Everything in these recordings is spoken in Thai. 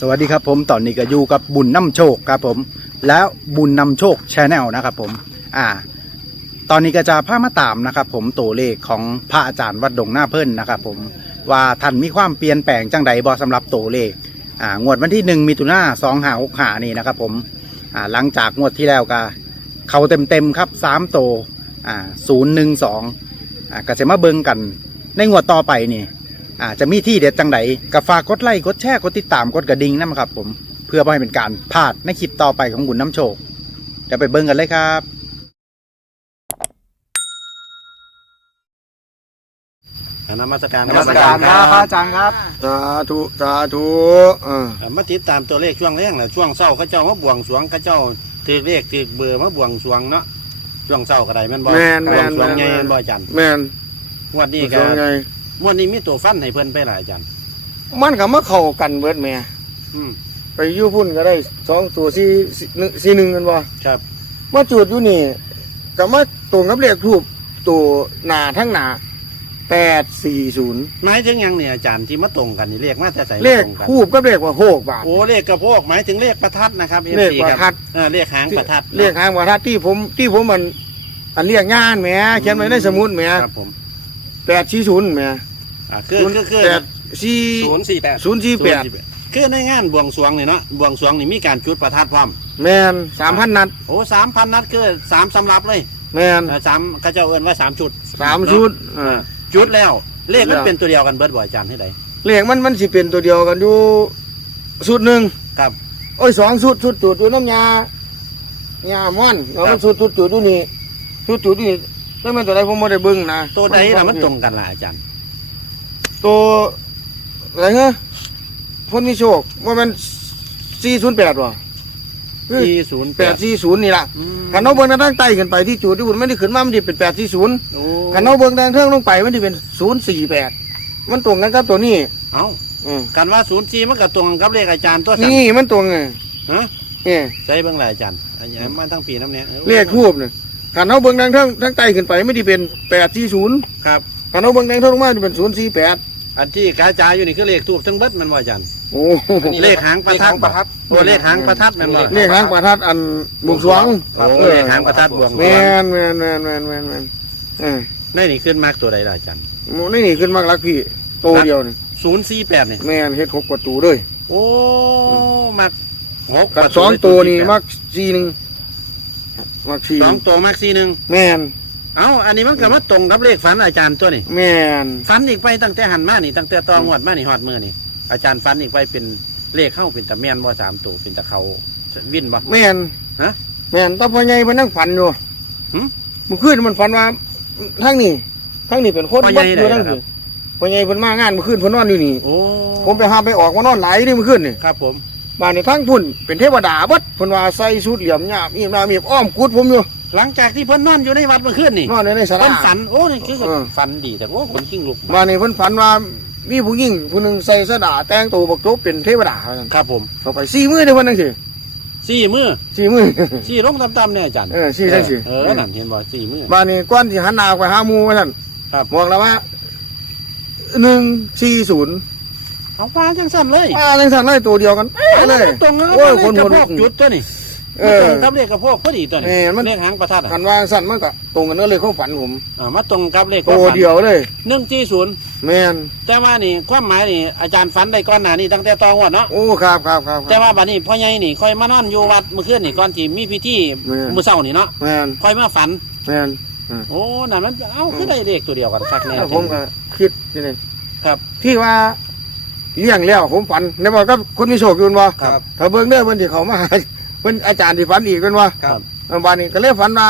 สวัสดีครับผมตอนนี้ก็อยู่กับบุญนำโชคครับผมแล้วบุญนำโชคชาแนลนะครับผมอ่า ตอนนี้ก็จะพามาตามนะครับผมตัวเลขของพระอาจารย์วัดดงหน้าเพิ่นนะครับผมว่าท่านมีความเปลี่ยนแปลงจังใดบอสำหรับตัวเลขอ่างวดวันที่หนึ่งมิถุนาสองหาหกหานี่นะครับผมอ่าหลังจากงวดที่แล้วก็เขาเต็มเต็มครับสามตัวอ่าศูนย์หนึ่งสองอ่าก็จะมาเบิ่งกัน ในงวดต่อไปนี่ อ่าจะมีที่เด็ดจังไดก็ฝากกดไลค์กดแชร์กดติดตามกดกระดิ่งนะครับผมเพื่อไม่ให้เป็นการพลาดในคลิปต่อไปของบุญน้ำโชคเดี๋ยวไปเบิ่งกันเลยครับนมัสการนมัสการครับพระอาจารย์ครับสาธุสาธุเออเอ่อมาติดตามตัวเลขช่วงแรกแหละช่วงเศร้าเขาเจ้ามาบวงสรวงเขาเจ้าถือเลขถือเบอร์มาบวงสรวงเนาะช่วงเศร้าก็ได้แม่นบ่แม่นบแม่วงนสรวงแม่นใหญ่แม่นแม่นบ่อาจารย์แม่นงวดนี้นี่ก็ไงงวดนี้มีตัวฟันให้เพิ่นไปหลายอาจารย์มันก็มาเข้ากันเบิดแม่อืมไปอยู่พุ่นก็ได้สองตัวสี่สี่หนึ่งสี่หนึ่งกันบ่ครับ มาจุดอยู่นี่ก็มาตรงกับเลขทูบตัวหนาทั้งหนาแปดสี่ศูนย์หมายถึงหยังเนี่ยอาจารย์ที่มาตรงกันนี่เลขมาแต่ใส่เลขตรงกันทูบก็เลขว่าโหกบาท โอ้เลขกระโพกหมายถึงเลขประทัดนะครับเลข FC ประทัด เออเลขหางประทัดเลขหางประทัดที่ผมที่ผมมันอันเรียกงานแหม่เขียนไว้ในสมุดแหม่ครับผมแปดสี่ศูนย์แหม่ อ่าคือคือคือแปดสี่ศูนย์สี่แปดศูนย์สี่แปดคือในงานบวงสรวงนี่เนาะบวงสรวงนี่มีการจุดประทัดพร้อมแม่นสามพันนัดโอ้สามพันนัดคือสามสำรับเลยแม่นเอ่อสามเขาเจ้าเอิ้นว่าสามจุดสามชุดเออจุดแล้ว เลขมันแล้วเป็นตัวเดียวกันเบิดบ่อยอาจารย์ให้ใดเลขมันมันสิเป็นตัวเดียวกันอยู่สุดหนึ่งครับโอ้ยสองสุดสุดจุดอยู่น้ำยาหยาม่อนเอามันสุดจุดจุดอยู่นี่สุดจุดอยู่นี่แล้วมันตัวใดผมไม่ได้เบิ่งนะตัวใดล่ะมันตรงกันล่ะอาจารย์ ตัวอะไรเงี้ยคนมีโชคว่ามันสี่ศูนย์แปดวะสี่ศูนย์แปดสี่ศูนย์นี่ล่ะขันเอาเบิ่งทางใต้ขึ้นไปที่จุดที่คุณไม่ได้ขึ้นมามันจะเป็นแปดสี่ศูนย์โอ้ขันเอาเบิ่งทางเทิงลงไปมันจะเป็นศูนย์สี่แปดมันตรงกันครับตัวนี้ เอ้าอืมกันว่าศูนย์สี่มันก็ตรงกับเลขอาจารย์ตัวสั่นี่มันตรงไงฮะนี่ใช่เบิ่งหลายอาจารย์อันนี้มาทั้งปีน้ำเนี้ยเลขทูบเนี่ยขันเอาเบิ่งทางเทิงทางใต้ขึ้นไปไม่ได้เป็นแปดสี่ศูนย์ครับขันเอาเบิ่งทางเทิงลงมาจะเป็นศูนย์สี่แปด อันที่กระจายอยู่นี่คือเลขทูบทั้งเบิดแมันบ่อาจารย์โอ้เลขหางประทัดประทัดโอ้เลขหางประทัดแมันบ่เลขหางประทัดอันบวงสรวงโอ้เลขหางประทัดบวงสรแมวงนแมนแมนแมนแมนแมนเออในนี่ขึ้นมากตัวใดล่ะอาจารย์หมูนี่นี่ขึ้นมากรักพี่โตเดียวนี่ศูนย์สี่แปดเนี่ยแมนเฮ็ดหกประตูเลยโอ้มักหกกับประสองตัวนี่เลยมักสี่หนึ่งมักสี่สองตัวมักสี่หนึ่งแมน เอ้าอันนี้มันก็มาตรงกับเลขฝันอาจารย์ตัวนี่แมนฝันอีกไปตั้งแต่หันมานี่ตั้งแต่ตองวดมานี่ฮอดมือนี่อาจารย์ฝันอีกไปเป็นเลขเข้าเป็นตะแมนบ่สามตัวเป็นตะเขาวินบ่แมนฮะแมนตาพ่อใหญ่เพิ่นนั่งฝันอยู่หึเมื่อคืนมันฝันว่าทั้งนี้ทั้งนี้เป็นคนพ่อใหญ่เบิดอยู่ไหนทั้งล่ะครันี้บพ่อใหญ่เพิ่นมางานเมื่อคืนเพิ่นนอนอยู่นี่ โอ้ผมไปหาไปออกมานอนหลายนี่เมื่อคืนนี่ครับผม บ้านในทั้งพุ่นเป็นเทวดาเบิดเพิ่นว่าใส่ชุดเหลี่ยมหยาบมีมามีอ้อมกุดผมอยู่ หลังจากที่เพิ่นนอนอยู่ในวัดเมื่อคืนนี่นอนในในศาลาเพิ่นฝันโอ้นี่คือเออ ฝันดีแต่โอ้คนขิงลุกบ้านนี้เพิ่นฝันว่ามีผู้หญิงผู้หนึงใส่สดาแต่งตัวบักโจบเป็นเทวดาว่าซั่นครับผมเข้าไปสี่มือเด้อเพิ่นจังซี่สี่มือสี่มือสี่ลงตำๆเนี่ยอาจารย์เออสี่จังสิ เออนั่นเห็นบ่สี่มือบ้านนี้ก่อนสิหันหน้าไปหาหมู่ว่าซั่นครับ บอกแล้วว่า140เอาปลาจังสั่นเลยมาจังซั่นเลยตัวเดียวกันเป๊ะเลย ตรงแล้วโอ้ยเลคนขกระหัวโพลุกกจุดตัวนี่ เออมันตรงกับเลขกระโพกพอดีตัวนี้แม่นมัน เลขหางประทัดคัอะนว่าซั่นมันก็ตรงกันเด้อเลยความฝันผมอ่ามาตรงกับเลขตัวเดียวเลย หนึ่งที่ศูนย์แม่นแต่ว่านี่ความหมายนี่อาจารย์ฝันได้ก่อนหน้านี้ตั้งแต่ตองวดเนาะโอ้ครับครับครับแต่ว่าบัดนี้พ่อใหญ่นี่ค่อยมานอนอยู่วัดเมื่อคืนนี่ก่อนที่มีพิธีแม่นมื้อเช้านี่เนาะแม่นค่อยมาฝัน แม่นโอ้นั่นมันเอ้าคือได้เลขตัวเดียวกันคักแน่แล้วผมก็คิดนี่นี่ครับ ที่ว่าเลี้ยงแล้วผมฝันในบอกก็คนมีโชคอยู่บ่ครับ ถ้าเบิ่งเด้อเพิ่นที่เขามา เพิ่นอาจารย์ที่ฝันอีกเพิ่นว่าครับเออบ้านนี้ก็เลยฝันว่า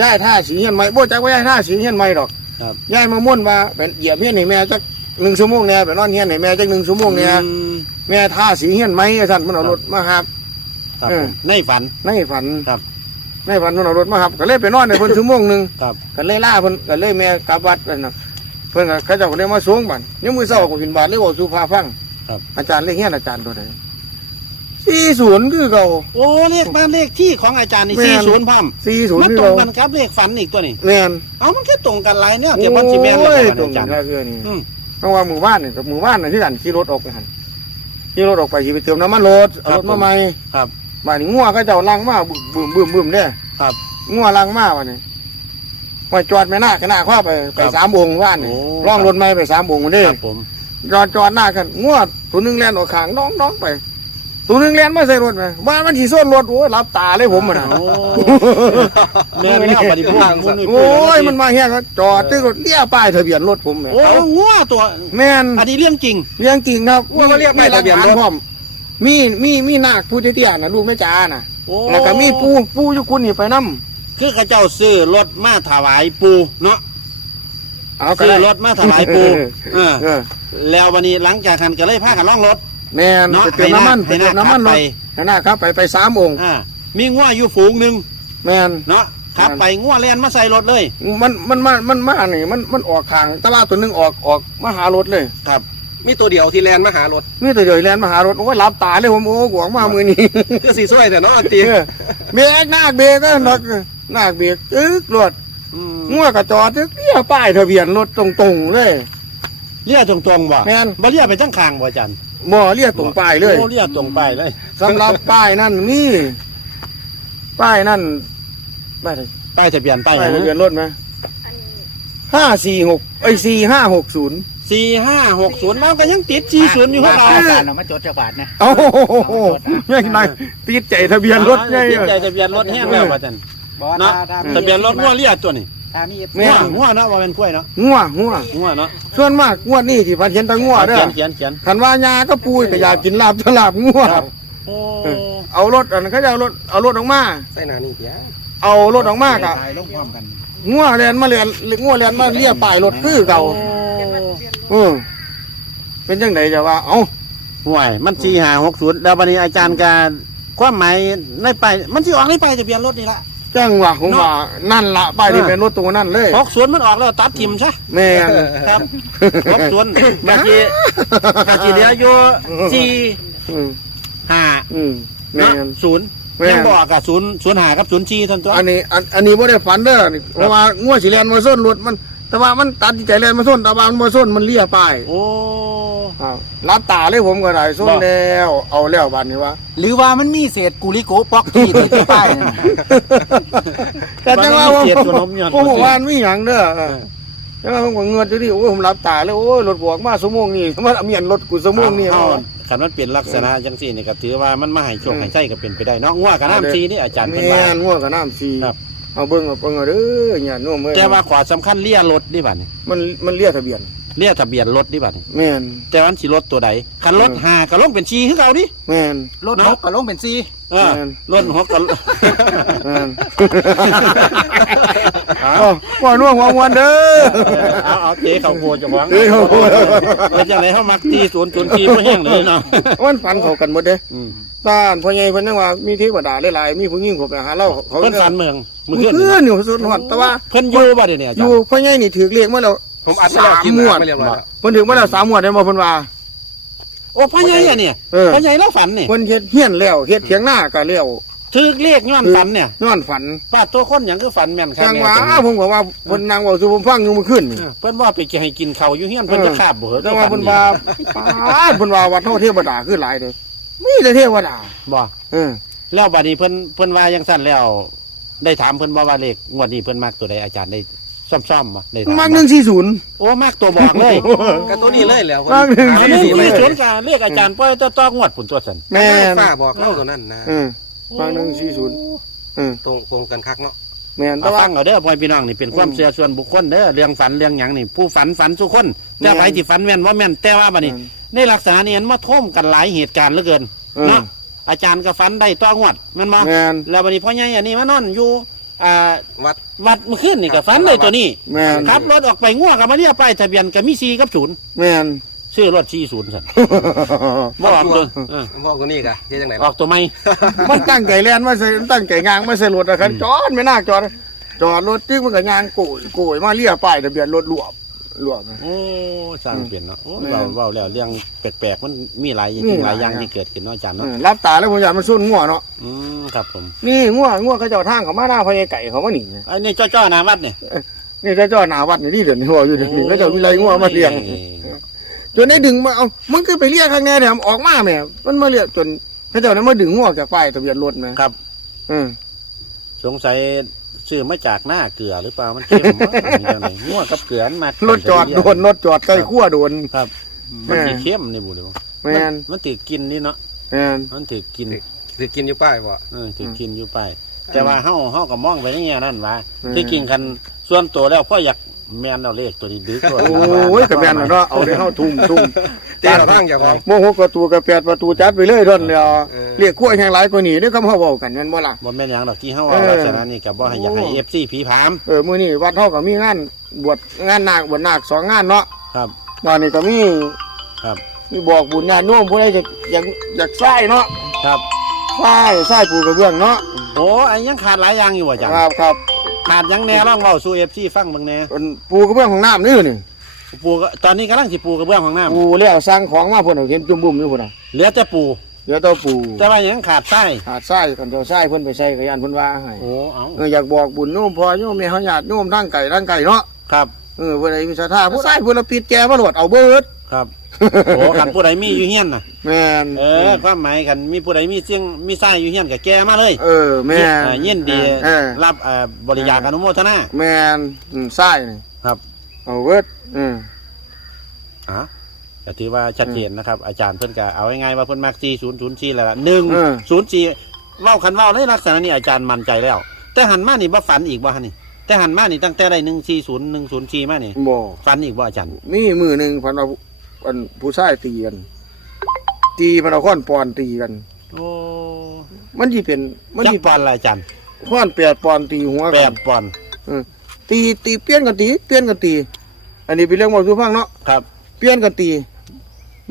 ย้ายท่าสีเฮียนใหม่บ่จักว่าย้ายท่าสีเฮียนใหม่ดอกครับ ย้ายมาม่วนว่าเป็นเหยียบเฮียนให้แม่จักหนึ่งชั่วโมงแหน่ไปนอนเฮียนให้แม่จักหนึ่งชั่วโมงแหน่อืมแม่ท่าสีเฮียนใหม่สั่นมันเอารถมาหับ ครับเออ ผมในฝัน ในฝันครับ ในฝันมันเอารถมาหับก็เลยไปนอนในเพิ่นชั่วโมงหนึง ครับ ก็เลยล่าเพิ่นก็เลยแม่กลับวัดนั่นน่ะเพิ่นก็เขาเจ้าก็เลยมาสูงบัดยามมื้อเช้าก็บินบาตเลยเว้าสู่พาฟังครับ อาจารย์เลขเฮียนอาจารย์ตัวใด 40คือเก่า โอ้เลขบ้านเลขที่ของอาจารย์นี่แม่นสี่ศูนย์พร้อม40มันคือตรงเก่ากันครับเลขฝันอีกตัวนี้แม่นเอามันแค่ตรงกันหลายเนี่ยเดี๋ยวมันสิแม่นแล้วโอ้ยกันตรงอาจารย์กันคือนี่อืมเพราะว่าหมู่บ้านนี่กับหมู่บ้านน่ะที่กันขี่รถออกไปหั่นขี่รถออกไปขี่ไปเติมน้ำมันรถเอารถมาใหม่ครับ บ้านนี้งัวก็เจ้าลังมาบึ้มบึ้มบึ้มบึ้มเด้อครับ งัวลังมาวันนี้ไว้จอดไม่น่าก็น่าเข้าไปไปครับสามองค์ว่านนี่โอ้ ร่องรถไม่ไปสามองค์เด้ครับผมจอดจอดหน้ากันงัวตัวหนึงแล่นออกข้างน้องน้องไป ตัวหนึงแล่นมาใส่รถไปบ้านมันขี่ส้นรถโอ้ยรับตาเลยผมมันน่ะโอ้แม่นแล้วบัดนี้พวกมุนโอ้ยมันมาเฮียก็จอดตึ้งรถเลี้ยป้ายทะเบียนรถผมแม่โอ้งัวตัว แม่นอันนี้เรื่องจริง เรื่องจริงครับว่าเขาเรียกป้ายทะเบียนรถมีหลักฐาพร้อมมีมีมีนาคผู้เตี้ยๆน่ะลูกแม่จ๋าน่ะโอ้ แล้วก็มีปูปูอยุคุณนี่ไปนํคือเขาเจ้าซื้อรถมาถวายปูเนาะเอาก็ซื้อได้รถมาถวายปูเออเออแล้ววันนี้หลังจากกันก็เลยพากันล่องรถ แม่นเนาะไปเติมน้ำมันไปให้เติมน้ำมันขัรบถไป ให้หน้าครับไปไปสามองค์อ่ามีงัวอยู่ฝูงหนึ่งแม่น เนาะขับนั่นไปงัวแล่นมาใส่รถเลย มันมันมันมันมานี่มันมันออกข้างตลาดตัวหนึงออกออกมาหารถเลยครับ มีตัวเดียวที่แลนมาหารถมีแต่เดี๋ยวแลนมาหารถโอ้ยรับตาเลยผมโอ้หวงมามือนี้คือสีสวยแต่เนาะอันตีเออเบรกหน้าเบรกก็นักหน้าเบรกตึ๊กรถอืมงัวกระจอดตึ๊กเลี้ยป้ายทะเบียนรถตรงๆเลย เรียกตรงๆบ่แม่น บ่เรียกไปทั้งคางบ่อาจัน หมอเลี้ยตรงป้ายเลยโอ้เรียกตรงไปเลยสำหรับป้ายนั่นมีป้ายนั่นป้ายอะไรป้ายทะเบียนป้ายป้ายทะเบียนรถไหมห้าสี่หกไอ้สี่ห้าหกศูนย์สี่ห้าหกศูนย์แล้วก็ยังติดสี่ศูนย์อยู่ข้างเราอาจารย์เอามาจดจักบาทนะโอ้โหยังไงติดใจทะเบียนรถไงติดใจทะเบียนรถแห้งแล้วอาจันบอกว่าเนาะถ้าถ้ามีทะเบียนรถงัวเรียกตัวนี้ ถ้ามีแม่งัวงัวเนาะว่าเป็นกล้วยเนาะงัวงัวงัวเนาะส่วนมากงวดนี่ที่พันเห็นแตะงัวเด้อเขียนเขียนเขียนขันว่ายาก็ปุยก็อยากกินลาบตลาบงัวโอ้เอารถอันนั้นเขาจะเอารถเอารถออกมา ใส่หนานี่เพียเอารถออกมากะถ่ายลงพร้อมกันงัวเรียนมาเรียนงัวเรียนมาเรียป้ายรถคือเก่าเออเป็นจังไดจะว่า เอ้าห่วยมันสี่ห้าหกศูนย์แล้ววันนี้อาจารย์การความหมายในไปายมันสิออกในไปายทะเบียนรถนี่ละ จังว่าผมว่านั่นละป้ายที่เป็นรถตัวนั่นเลยหกศูนย์มันออกแล้วตัดทิมซะแม่นครับหกศูนย์บางทีบางทีเหลืออยู่สี่อืมห้าอืมแม่เนาะนศูนย์แม่นยังบอกกับศูนย์ศูนย์ห้ากับศูนย์สี่ท่านตัวอันนี้อันอันนี้ไม่ได้ฝันเด้อนี่เพราะว่างัวสิเรียนมาส้นรถมัน แต่ว่ามันตัดสินใจเรียนมาส้นแต่ว่ามันมาส้นมันเลี่ยป้ายโอ้อ้าวรับตาเลยผมก็ได้ส้นบอกแล้วเอาแล้วบัดนี้ว่าหรือว่ามันมีเศษกุลิโกป๊อกที่ที่ป้ายนั่นน่ะแต่จังว่ามันผมมีเศษขนมย้อนผมบอกว่ามันมีหยังเด้อเออจังว่าผมก็เงินอยู่นี่โอ้ยผมรับตาเลยโอ้ยรถบวกมาสมงนี่มันเอาเมียนรถกูสมงนี่เอาเอาขันมันเปลี่ยนลักษณะจังสี่นี่ก็ถือว่ามันมาให้โชคให้ใช่ก็เป็นไปได้เนาะง่วกับน้ำซีนี่อาจารย์แม่เป็นว่านง่วงกับน้ำซีครับ เอาเบิ่งเอาเบิ่งเอาเด้อเนี่ยนุ่มเอ้ยแต่ว่าขอสำคัญเลี่ยรถนี่บัดนี่มันมันเลียทะเบียนเลี่ยทะเบียนรถนี่บัดนี่แม่นแต่วันสิรถตัวใดคันรถอืมหาก็ลงเป็นชีคือเก่าดิแม่นรถนกกับลงเป็นซีเออแม่นรถหกก็แม่นเอาว่านุ่มหัวมวนเด้อ เอาเอาเตะเขาโคจะหวังเตะเข้าโพด เป็นจังไรเขามักตีศูนย์ศูนย์ทีบ่แห้งเลยเนาะมันฝันเขากันหมดเด้อืมบ้านพ่อใหญ่เพิ่นยังว่ามีเทวดาหลายๆมีผู้หญิงเขาไปหาเราเขาเพิ่นฝันเมืองมือเมื่ขึ้อนคืนอยู่สุดหอดแต่ว่าเพิ่นอยู่บ่เดี๋ยวนี้อาอจารยู่ย์พ่อใหญ่นี่ถือเรียกมาแล้วผมอัดไปแล้วกินสามหมวดไม่เรียบร้อยแล้วเพิ่นถึงมาแล้วสามหมวดได้บ่เพิ่นว่า โอ้พ่อใหญ่อะเนี่ยเออ พ่อใหญ่แล้วฝันนี่เพิ่นเฮ็ดเฮียนแล้วเฮ็ดเถียงหน้าก็แล้ว ถือเลขย้อนฝันเนี่ยนอนฝันป้าตัวคนหยังคือฝันแม่นครับจังแม่ว่าตัวนี้ผมก็ว่าเพิ่นนั่งเว้าสู่ผมฟังอยู่เมื่อคืนนี่เออเพิ่นว่าไปให้กินข้าวอยู่เฮียนเพิ่นจะคาบบ่เหรอจังว่าเพิ่นว่าปาดเพิ่นว่าวัดเฮาเทวดาคือหลายเด้อมีแต่เทวดาบ่เออแล้วบัดนี้เพิ่นเพิ่นว่ายังสั้นแล้ว ได้ถามเพิ่นบ่ว่าเลขงวดนี้เพิ่นมักตัวใดอาจารย์ได้ซ่อมๆบ่ได้ถามมักบ่140โอ้มักตัวบอกเลยก็ตัวนี้เลยแล้วมากหนึ่งอันนี้มีสวนการเลขอาจารย์ปล่อยตัวต้องวดผลตัวสันแม่นฝ้าบอกเล่าตัวนั้นนะ เออมัก140เออตรงตรงกันคักเนาะแม่นแต่เอาว่า ฟังเอาเด้อพ่อพี่น้องนี่เป็นความอืมเชื่อส่วนบุคคลเด้อเรื่องฝันเรื่องหยังนี่ผู้ฝันฝันทุกคนแต่แม่นใครที่ฝันแม่นว่าแม่นแต่ว่าบัดนี้ อืม ในลักษณะนี้มันมาท่มกันหลายเหตุการณ์เหลือเกินเออเนาะอาจารย์ก็ฝันได้ตัวงวดแมันมาแม่น แล้วบัดนี้พ่อใหญ่อันนี้มานอนอยู่อ่าวัด วัดเมื่อคืนนี่ก็ฝันได้ตัวนี้แม่นขับรถออกไปง่วกับมาเรียกป้ายทะเบียนก็มี4กับ0 แม่น ชื่อรถ40ซั่นบ่ออกตัวเออบอกตัวนี้กะเฮ็ดจังไหนออกตัวใหม่มันตั้งไก่แลนมาใส่ตั้งไก่งางมาใส่รถอะครับจอดไม่น่าจอดจอดรถจึงมันก็ยางโกยโกยมาเลียป้ายทะเบียนรถรวบรวบโอ้สร้างเปลี่ยนเนาะโอ้แม่น เราเว้าแล้วเรื่องแปลกๆมันมีหลายอย่างมีหลายอย่างหลายอย่างที่เกิดขึ้นเนาะอาจารย์เอเนาะอรับตาแล้วผมอยากมันสุ่นงัวเนาะอืมครับผมนี่งัวงัวเขาเจ้าทางเขามาหน้าพญาไก่เขามาหนีอันนี้จ้อๆหนาวัดเนี่ยนี่เขาเจ้าหนาวัดนี่นี่เดี๋ยวนี้หัวอยู่เดี๋ยวนี้เขาเจ้าวิไลงัวมาเลี้ยง จนได้ดึงมาเอามันคือไปเรียกข้างในเนี่ยออกมาแหม่มันมาเรียกจนเขาเจ้านั้นมาดึงหัวจากป้ายทะเบียนรถไหมครับ อืมสงสัยซื้อมาจากหน้าเกลือหรือเปล่ามันเข้มมากมีจังไหนงัวกับเกลือมันมารถจอดโดนรถจอดใกล้ขั้วโดนครับ มันสิเข้มนี่บุเลยแม่นมันถือกินนี่เนาะแม่นมันถือกินสิกินอยู่ป้ายบ่เออถือกินอยู่ไปแต่ว่าเฮาเฮาก็มองไปในแง่นั้นว่าอืมที่กินกันส่วนตัวแล้วพ่ออยาก แม่นเอาเลขตัวนี้ดึกตัวโอ้ยกระแมนน่ะเนาะเอาได้เข้าทุ่มทุ่มเตี้ยเราพังเจ้าของโมโหประตูกระแปดประตูจัดไปเลยท่านเดียวเออเรียกขั้วแห่งหลายกว่านี้ด้วยคำเขาบอกกันแม่นบ่ล่ะบ่แม่นหยังดอกที่เฮาเอเอาอลักษณะนี้ก็บ่ให้อยากให้โอ้ FC ผีผามเออมื้อนี้วัดเฮาก็มีงานบวชงานนาคบวชนาคสองงานเนาะครับงานนี้ก็มีครับมีบอกบุญญาติโน้มผู้ใดจะอยากอยากใส่เนาะครับใส่ใส่ปูกระเบื้องเนาะโอ้อันยังขาดหลายอย่างอยู่ว่าจังครับครับ ขาดหยังแน่ลองเว้าสู่ FC ฟังเบิ่งแหน่อันปูกระเบื้องของน้ำนี่นี่ปูก็ตอนนี้กำลังสิปูกระเบื้องของน้ำปูแล้วสั่งของมาเพิ่นเอาเห็นจุ่มบุ่มอยู่พุ่นน่ะเหลือแต่ปู เดี๋ยวเต้าปูแต่ว่ายังขาดไส้หาดใส่กันเจ้าใส่เพิ่นไปใส่กระยานเพิ่นว่าให้โอ้เอาเอออยากบอกบุญโน้มพอโน้มแม่เฮาญาติโน้มทางไก่ทางไก่เนาะครับเออผู้ใดมีศรัทธาผู้ใส่ผู้ละปิดแจมาโหลดเอาเบิดครับ โอ้คันผู้ใดมีอยู่เฮียนน่ะ แม่นเออ ความหมายคันมีผู้ใดมีเสียงมีไส้อยู่เฮียนก็แก้มาเลย เออแม่นอ่ายินดีเออรับเอ่อบริยากอนุโมทนาแม่นอืมใส่นี่ครับเอาเบิดอืม อะก็ถือว่าชัดเจนนะครับ อาจารย์เพิ่นก็เอาง่ายๆว่าเพิ่นมัก4004แล้วล่ะ104เว้าคันเว้าในลักษณะนี้อาจารย์มั่นใจแล้ว แต่หันมานี่บ่ฝันอีกบ่ฮะนี่ แต่หันมานี่ตั้งแต่ได้140 104มานี่บ่ฝันอีกบ่อาจารย์ มีมือหนึงพันเอา อันผู้ชายตีกันตีมันเอาค้อนปอนตีกัน โอ้มันสิเป็น มันจักสิปอนด์ละอาจารย์ค้อนแปดปอนตีหัวแปกัดนปอนด์ตีตีเปลี่ยนกันตีเปลี่ยนกันตี อันนี้เป็นเรื่องบ่สู่ฟังเนาะครับ เปลี่ยนกันตี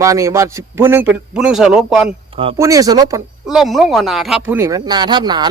มานี่บาดสิผู้หนึงเป็นผู้หนึงสลบก่อนครับ ผู้นี้สลบก่อนล้มลงก่อนหน้าทับผู้นี้แม่นหน้าทับหน้าเลย